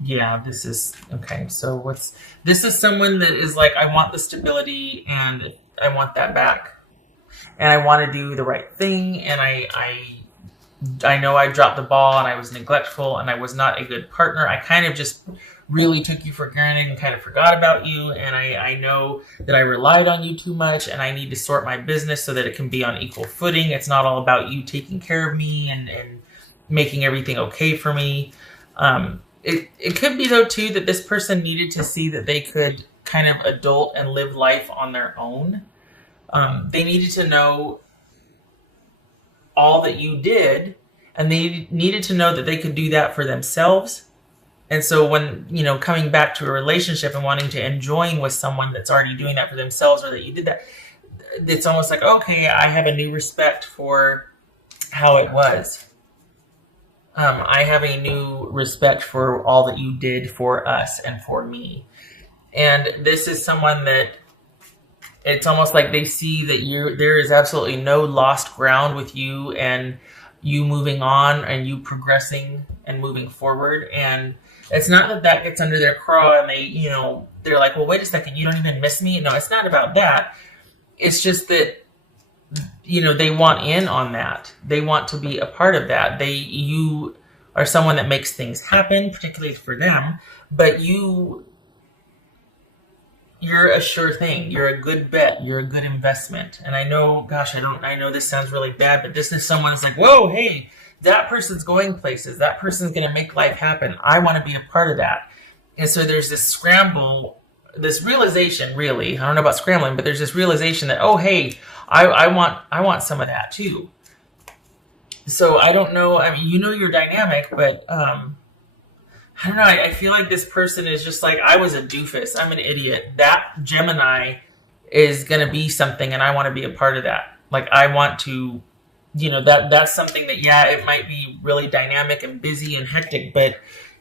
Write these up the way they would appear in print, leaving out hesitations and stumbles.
Yeah, this is okay. So this is someone that is like, I want the stability and I want that back. And I want to do the right thing. And I know I dropped the ball and I was neglectful and I was not a good partner. I kind of just really took you for granted and kind of forgot about you. And I know that I relied on you too much and I need to sort my business so that it can be on equal footing. It's not all about you taking care of me and making everything okay for me. It could be, though, too, that this person needed to see that they could kind of adult and live life on their own. They needed to know all that you did, and they needed to know that they could do that for themselves. And so when, coming back to a relationship and wanting to enjoying with someone that's already doing that for themselves, or that you did that, it's almost like, okay, I have a new respect for how it was. I have a new respect for all that you did for us and for me. And this is someone that it's almost like they see that there is absolutely no lost ground with you and you moving on and you progressing and moving forward. And it's not that gets under their craw and they're like, well, wait a second, you don't even miss me. No, it's not about that. It's just that, they want in on that. They want to be a part of that. You are someone that makes things happen, particularly for them, but you're a sure thing. You're a good bet. You're a good investment. And I know, gosh, I know this sounds really bad, but this is someone that's like, whoa, hey, that person's going places. That person's going to make life happen. I want to be a part of that. And so there's this scramble, this realization, really. I don't know about scrambling, but there's this realization that, oh, hey, I want some of that too. So I don't know. I mean, your dynamic, but I don't know. I feel like this person is just like, I was a doofus. I'm an idiot. That Gemini is going to be something, and I want to be a part of that. Like, I want to, that's something that, yeah, it might be really dynamic and busy and hectic, but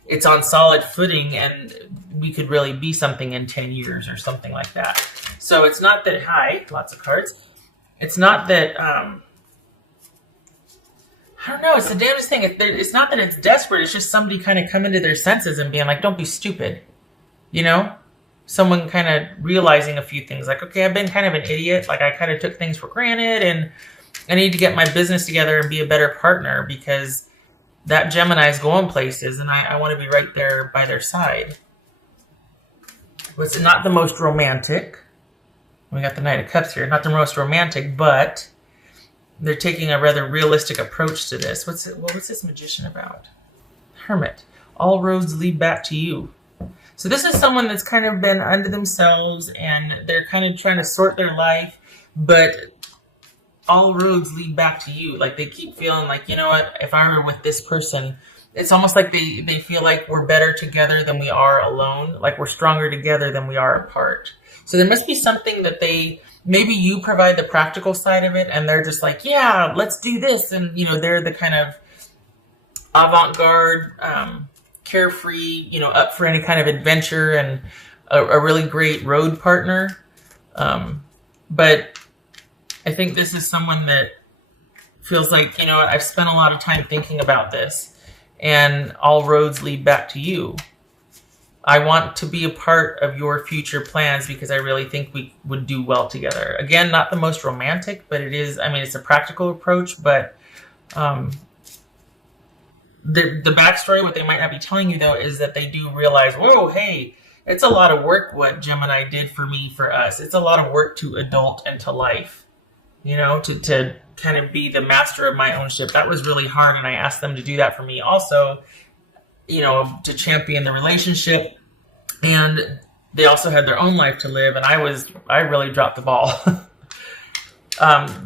it's on solid footing, and we could really be something in 10 years or something like that. So it's not that, lots of cards. It's not that, I don't know. It's the damnedest thing. It's not that it's desperate. It's just somebody kind of coming to their senses and being like, don't be stupid. Someone kind of realizing a few things like, okay, I've been kind of an idiot. Like, I kind of took things for granted and I need to get my business together and be a better partner because that Gemini is going places and I want to be right there by their side. It's not the most romantic. We got the Knight of Cups here. Not the most romantic, but they're taking a rather realistic approach to this. What's this Magician about? Hermit. All roads lead back to you. So this is someone that's kind of been unto themselves and they're kind of trying to sort their life, but all roads lead back to you. Like, they keep feeling like, you know what, if I were with this person, it's almost like they feel like we're better together than we are alone. Like, we're stronger together than we are apart. So there must be something that maybe you provide the practical side of it and they're just like, yeah, let's do this. And, they're the kind of avant-garde, carefree, up for any kind of adventure and a really great road partner. But I think this is someone that feels like, I've spent a lot of time thinking about this and all roads lead back to you. I want to be a part of your future plans because I really think we would do well together. Again, not the most romantic, but it's a practical approach, but the backstory, what they might not be telling you, though, is that they do realize, whoa, hey, it's a lot of work what Gemini did for me, for us. It's a lot of work to adult into life, to kind of be the master of my own ship. That was really hard, and I asked them to do that for me also, to champion the relationship. And they also had their own life to live, and I really dropped the ball.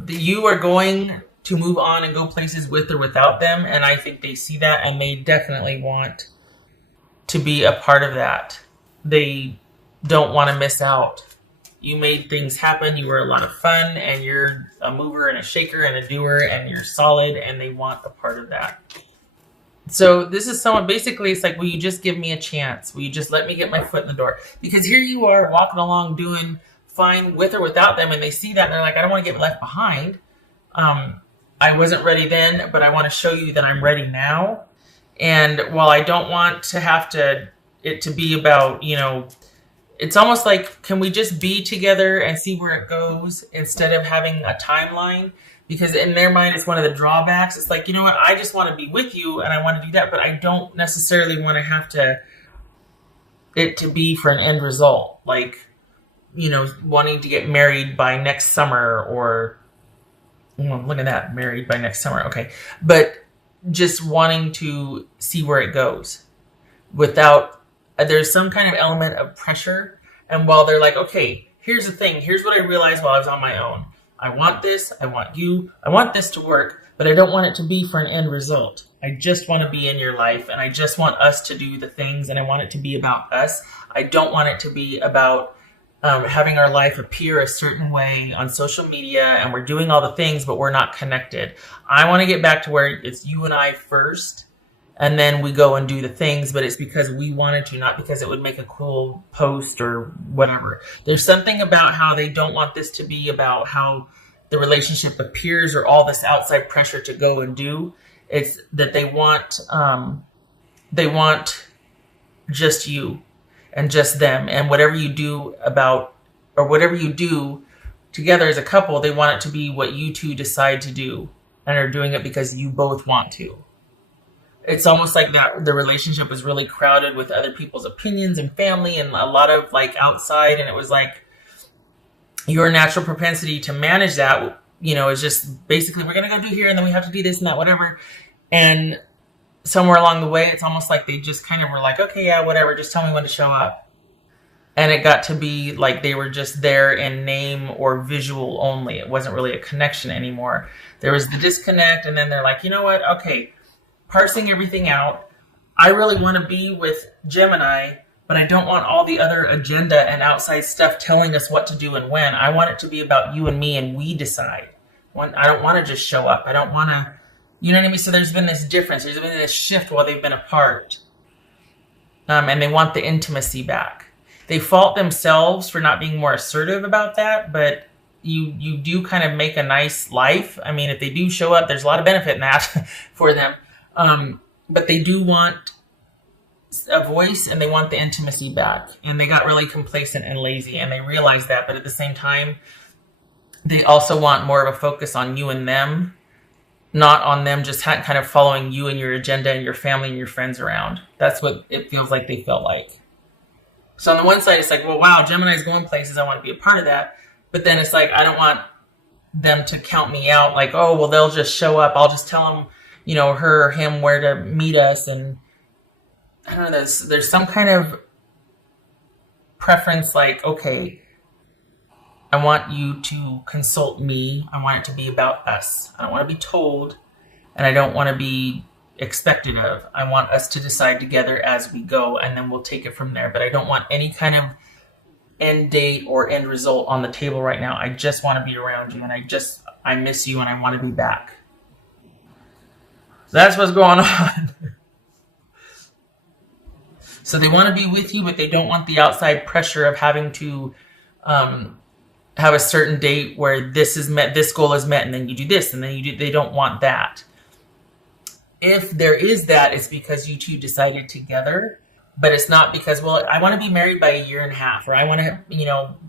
You are going to move on and go places with or without them, and I think they see that, and they definitely want to be a part of that. They don't want to miss out. You made things happen, you were a lot of fun, and you're a mover and a shaker and a doer, and you're solid, and they want a part of that. So this is someone, basically, it's like, will you just give me a chance? Will you just let me get my foot in the door? Because here you are walking along doing fine with or without them, and they see that, and they're like, I don't want to get left behind. I wasn't ready then, but I want to show you that I'm ready now. And while I don't want to have to it to be about, it's almost like, can we just be together and see where it goes instead of having a timeline? Because in their mind, it's one of the drawbacks. It's like, you know what? I just want to be with you and I want to do that, but I don't necessarily want to have it to be for an end result. Like, wanting to get married by next summer or, look at that, married by next summer. Okay. But just wanting to see where it goes without, there's some kind of element of pressure. And while they're like, okay, here's the thing. Here's what I realized while I was on my own. I want this. I want you. I want this to work, but I don't want it to be for an end result. I just want to be in your life and I just want us to do the things and I want it to be about us. I don't want it to be about having our life appear a certain way on social media and we're doing all the things, but we're not connected. I want to get back to where it's you and I first and then we go and do the things, but it's because we wanted to, not because it would make a cool post or whatever. There's something about how they don't want this to be about how the relationship appears or all this outside pressure to go and do. It's that they want just you and just them, and whatever you do whatever you do together as a couple, they want it to be what you two decide to do and are doing it because you both want to. It's almost like that the relationship was really crowded with other people's opinions and family and a lot of like outside, and it was like your natural propensity to manage that, is just basically we're going to go do here and then we have to do this and that, whatever. And somewhere along the way, it's almost like they just kind of were like, okay, yeah, whatever, just tell me when to show up. And it got to be like they were just there in name or visual only. It wasn't really a connection anymore. There was the disconnect, and then they're like, you know what? Okay, parsing everything out. I really want to be with Gemini, but I don't want all the other agenda and outside stuff telling us what to do and when. I want it to be about you and me, and we decide. I don't want to just show up. I don't want to, you know what I mean? So there's been this difference. There's been this shift while they've been apart. And they want the intimacy back. They fault themselves for not being more assertive about that, but you do kind of make a nice life. I mean, if they do show up, there's a lot of benefit in that for them. But they do want a voice and they want the intimacy back. And they got really complacent and lazy and they realized that. But at the same time, they also want more of a focus on you and them, not on them just kind of following you and your agenda and your family and your friends around. That's what it feels like they felt like. So on the one side, it's like, well, wow, Gemini's going places. I want to be a part of that. But then it's like, I don't want them to count me out. Like, oh, well, they'll just show up. I'll just tell them, her or him where to meet us. And I don't know, there's some kind of preference like, okay, I want you to consult me. I want it to be about us. I don't want to be told, and I don't want to be expected of. I want us to decide together as we go, and then we'll take it from there. But I don't want any kind of end date or end result on the table right now. I just want to be around you, and I miss you, and I want to be back. That's what's going on. So they want to be with you, but they don't want the outside pressure of having to have a certain date where this is met, this goal is met, and then you do this, and then you do. They don't want that. If there is that, it's because you two decided together, but it's not because, well, I want to be married by a year and a half, or I want to,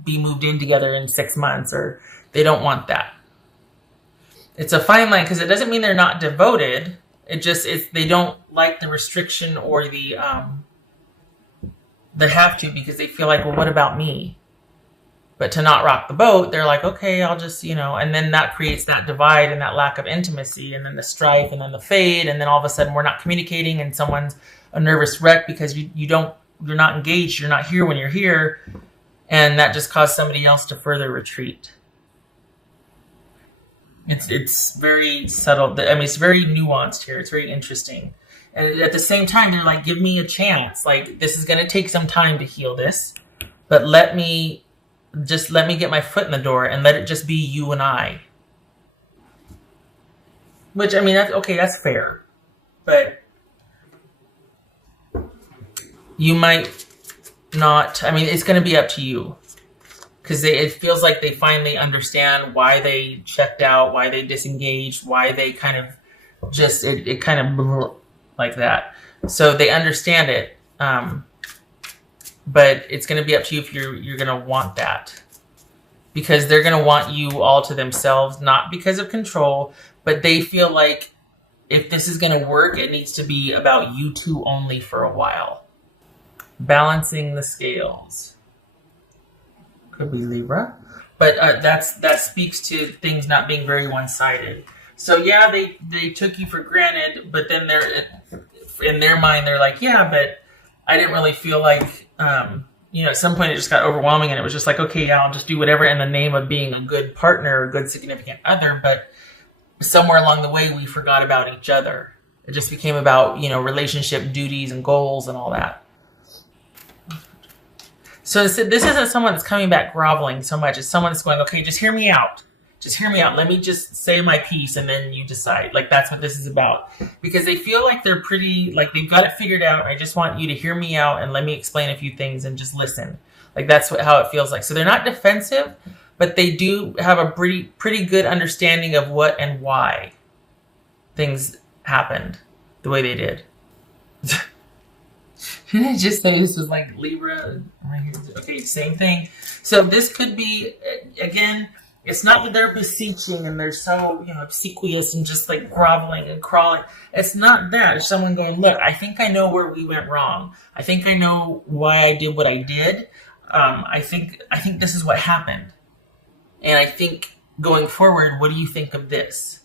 be moved in together in 6 months, or they don't want that. It's a fine line because it doesn't mean they're not devoted. They don't like the restriction or the have to because they feel like, well, what about me? But to not rock the boat, they're like, okay, I'll just, and then that creates that divide and that lack of intimacy and then the strife and then the fade. And then all of a sudden we're not communicating and someone's a nervous wreck because you're not engaged. You're not here when you're here. And that just caused somebody else to further retreat. It's very subtle. I mean, it's very nuanced here. It's very interesting. And at the same time, they're like, give me a chance. Like, this is going to take some time to heal this, but let me get my foot in the door and let it just be you and I. Which, I mean, that's fair. But you might not, I mean, it's going to be up to you. Because it feels like they finally understand why they checked out, why they disengaged, why they kind of just, it kind of like that. So they understand it. but it's going to be up to you if you're going to want that, because they're going to want you all to themselves, not because of control, but they feel like if this is going to work, it needs to be about you two only for a while. Balancing the scales. Could be Libra. But that speaks to things not being very one-sided. So yeah, they took you for granted, but then they're in their mind they're like, yeah, but I didn't really feel like at some point it just got overwhelming, and it was just like, okay, yeah, I'll just do whatever in the name of being a good partner, a good significant other, but somewhere along the way we forgot about each other. It just became about, relationship duties and goals and all that. So this isn't someone that's coming back groveling so much. It's someone that's going, okay, just hear me out. Just hear me out. Let me just say my piece, and then you decide. Like, that's what this is about. Because they feel like they're pretty, like they've got it figured out. I just want you to hear me out and let me explain a few things and just listen. Like, that's how it feels like. So they're not defensive, but they do have a pretty good understanding of what and why things happened the way they did. Didn't I just say this was like Libra? Okay, same thing. So this could be, again, it's not that they're beseeching and they're so, obsequious and just like groveling and crawling. It's not that. It's someone going, look, I think I know where we went wrong. I think I know why I did what I did. I think this is what happened. And I think going forward, what do you think of this?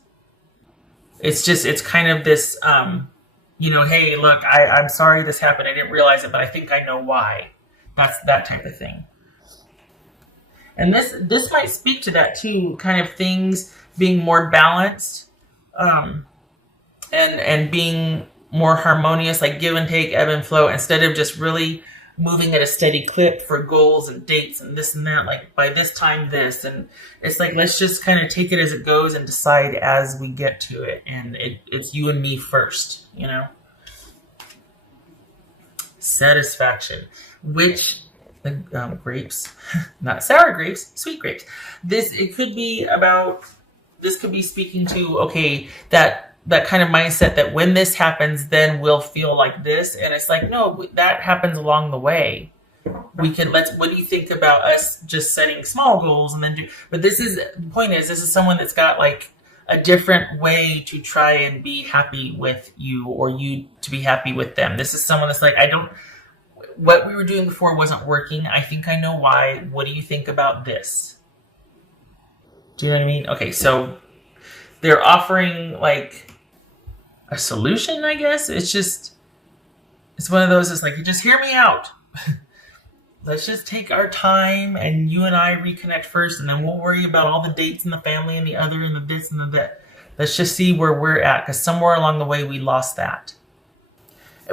It's kind of this, hey, look, I'm sorry this happened. I didn't realize it, but I think I know why. That's that type of thing. And this might speak to that too, kind of things being more balanced, and being more harmonious, like give and take, ebb and flow, instead of just really moving at a steady clip for goals and dates and this and that, like by this time this, and it's like, let's just kind of take it as it goes and decide as we get to it, and it's you and me first, Satisfaction, which grapes, not sour grapes, sweet grapes. This could be speaking to, okay, that kind of mindset that when this happens, then we'll feel like this. And it's like, no, that happens along the way. What do you think about us just setting small goals and then but the point is, this is someone that's got like a different way to try and be happy with you, or you to be happy with them. This is someone that's like, what we were doing before wasn't working. I think I know why. What do you think about this? Do you know what I mean? Okay, so they're offering like a solution, I guess. It's one of those, it's like, just hear me out. Let's just take our time and you and I reconnect first, and then we'll worry about all the dates and the family and the other and the this and the that. Let's just see where we're at, because somewhere along the way we lost that.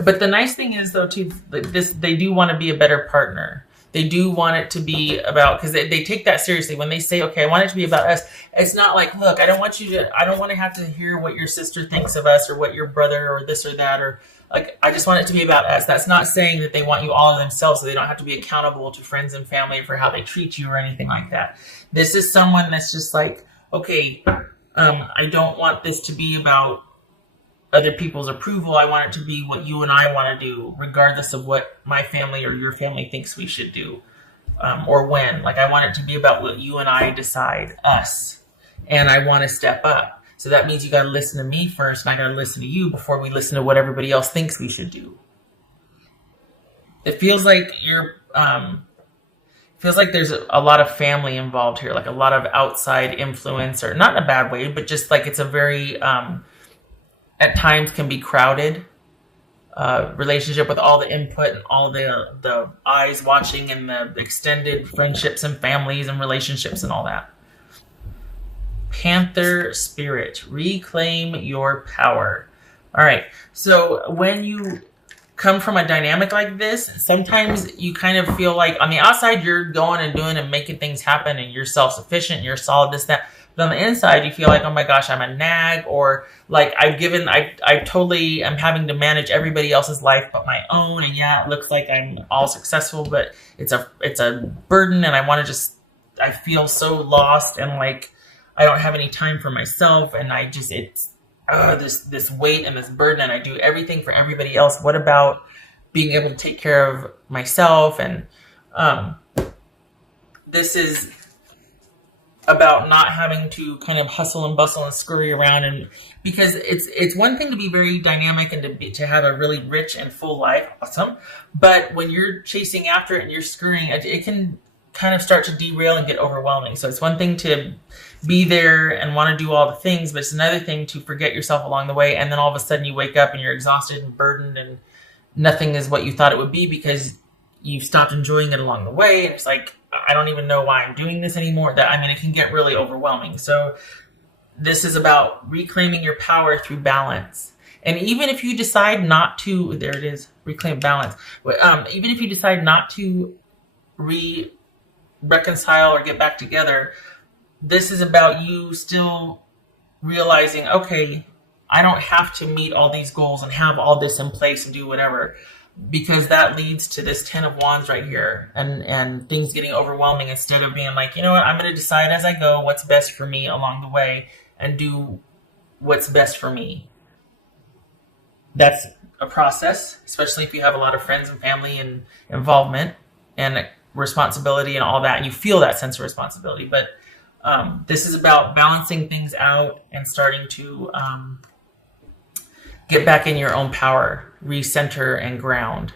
But the nice thing is, though, too, they do want to be a better partner. They do want it to be about, because they take that seriously. When they say, okay, I want it to be about us, it's not like, look, I don't want to have to hear what your sister thinks of us, or what your brother, or this or that, or like, I just want it to be about us. That's not saying that they want you all to themselves, so they don't have to be accountable to friends and family for how they treat you or anything like that. This is someone that's just like, okay, I don't want this to be about other people's approval. I want it to be what you and I want to do, regardless of what my family or your family thinks we should do, or when. Like, I want it to be about what you and I decide, us, and I want to step up. So that means you got to listen to me first, and I got to listen to you before we listen to what everybody else thinks we should do. It feels like there's a lot of family involved here, like a lot of outside influence, or not in a bad way, but just like it's a very at times can be crowded relationship, with all the input and all the eyes watching, and the extended friendships and families and relationships and all that. Panther spirit, reclaim your power. All right. So when you come from a dynamic like this, sometimes you kind of feel like on the outside you're going and doing and making things happen, and you're self-sufficient and you're solid, this, that. But on the inside, you feel like, oh my gosh, I'm a nag, or like I totally am having to manage everybody else's life but my own. And yeah, it looks like I'm all successful, but it's a burden, and I feel so lost, and like I don't have any time for myself, and it's this weight and this burden, and I do everything for everybody else. What about being able to take care of myself. And this is about not having to kind of hustle and bustle and scurry around, and because it's one thing to be very dynamic and to have a really rich and full life, awesome. But when you're chasing after it and you're scurrying, it can kind of start to derail and get overwhelming. So it's one thing to be there and want to do all the things, but it's another thing to forget yourself along the way, and then all of a sudden you wake up and you're exhausted and burdened, and nothing is what you thought it would be because you've stopped enjoying it along the way. And it's like, I don't even know why I'm doing this anymore. It can get really overwhelming. So this is about reclaiming your power through balance. And even if you decide not to, there it is, reclaim balance. Even if you decide not to reconcile or get back together, this is about you still realizing, okay, I don't have to meet all these goals and have all this in place and do whatever, because that leads to this 10 of Wands right here, and things getting overwhelming, instead of being like, you know what, I'm going to decide as I go what's best for me along the way and do what's best for me. That's a process, especially if you have a lot of friends and family and involvement and responsibility and all that, and you feel that sense of responsibility. But this is about balancing things out and starting to get back in your own power, recenter and ground,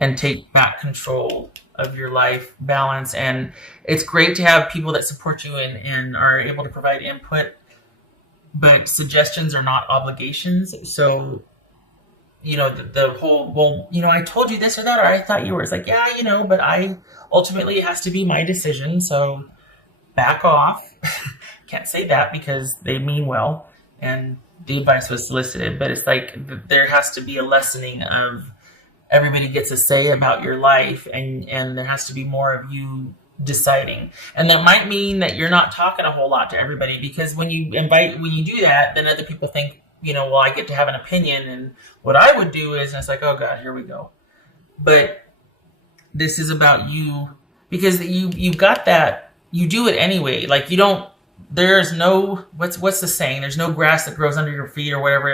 and take back control of your life, balance. And it's great to have people that support you and are able to provide input, but suggestions are not obligations. So, the whole, well, I told you this or that, or I thought you were, it's like, yeah, but ultimately it has to be my decision. So back off. Can't say that because they mean well and the advice was solicited, but it's like there has to be a lessening of everybody gets a say about your life, and there has to be more of you deciding. And that might mean that you're not talking a whole lot to everybody, because when you do that, then other people think, well, I get to have an opinion, and what I would do is, and it's like, oh God, here we go. But this is about you, because you've got that, you do it anyway. Like there's no, what's the saying? There's no grass that grows under your feet or whatever.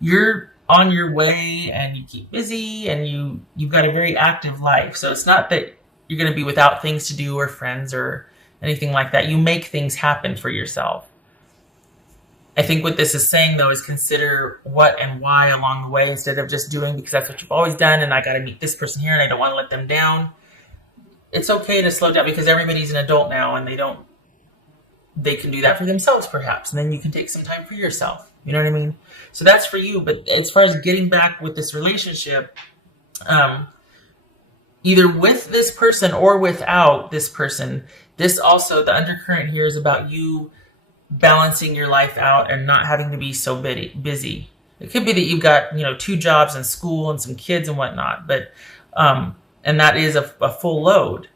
You're on your way and you keep busy and you've got a very active life. So it's not that you're going to be without things to do or friends or anything like that. You make things happen for yourself. I think what this is saying, though, is consider what and why along the way, instead of just doing because that's what you've always done and I got to meet this person here and I don't want to let them down. It's okay to slow down because everybody's an adult now and they can do that for themselves perhaps. And then you can take some time for yourself. You know what I mean? So that's for you. But as far as getting back with this relationship, either with this person or without this person, this also, the undercurrent here is about you balancing your life out and not having to be so busy. It could be that you've got, 2 jobs and school and some kids and whatnot, but, and that is a full load.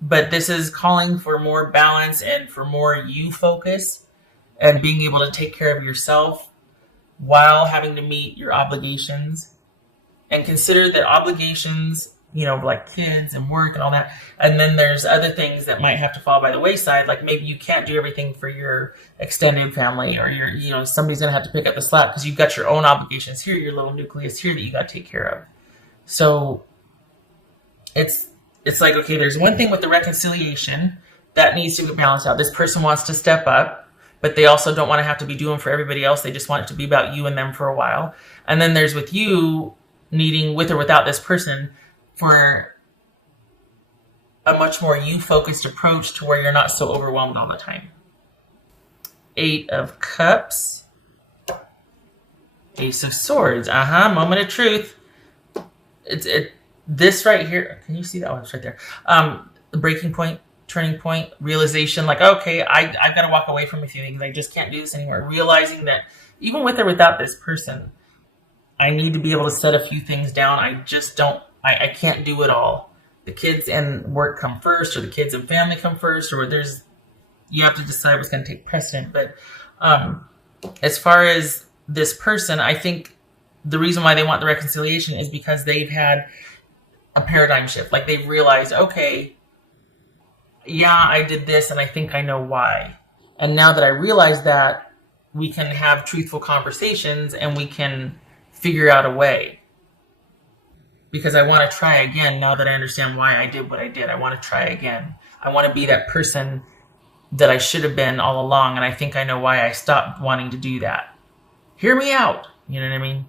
But this is calling for more balance and for more you focus and being able to take care of yourself while having to meet your obligations. And consider that obligations, like kids and work and all that. And then there's other things that might have to fall by the wayside. Like maybe you can't do everything for your extended family, or somebody's going to have to pick up the slack because you've got your own obligations here, your little nucleus here that you got to take care of. So it's like, okay, there's one thing with the reconciliation that needs to be balanced out. This person wants to step up, but they also don't want to have to be doing for everybody else. They just want it to be about you and them for a while. And then there's with you needing, with or without this person, for a much more you-focused approach to where you're not so overwhelmed all the time. 8 of Cups. Ace of Swords. Moment of truth. This right here, can you see that? Oh, it's right there. The breaking point, turning point, realization, like, okay, I've got to walk away from a few things. I just can't do this anymore. Realizing that even with or without this person, I need to be able to set a few things down. I can't do it all. The kids and work come first, or the kids and family come first, or you have to decide what's going to take precedent. But as far as this person, I think the reason why they want the reconciliation is because they've had a paradigm shift. Like they've realized, okay, yeah, I did this and I think I know why. And now that I realize that, we can have truthful conversations and we can figure out a way, because I want to try again now that I understand why I did what I did. I want to try again. I want to be that person that I should have been all along, and I think I know why I stopped wanting to do that. Hear me out. You know what I mean?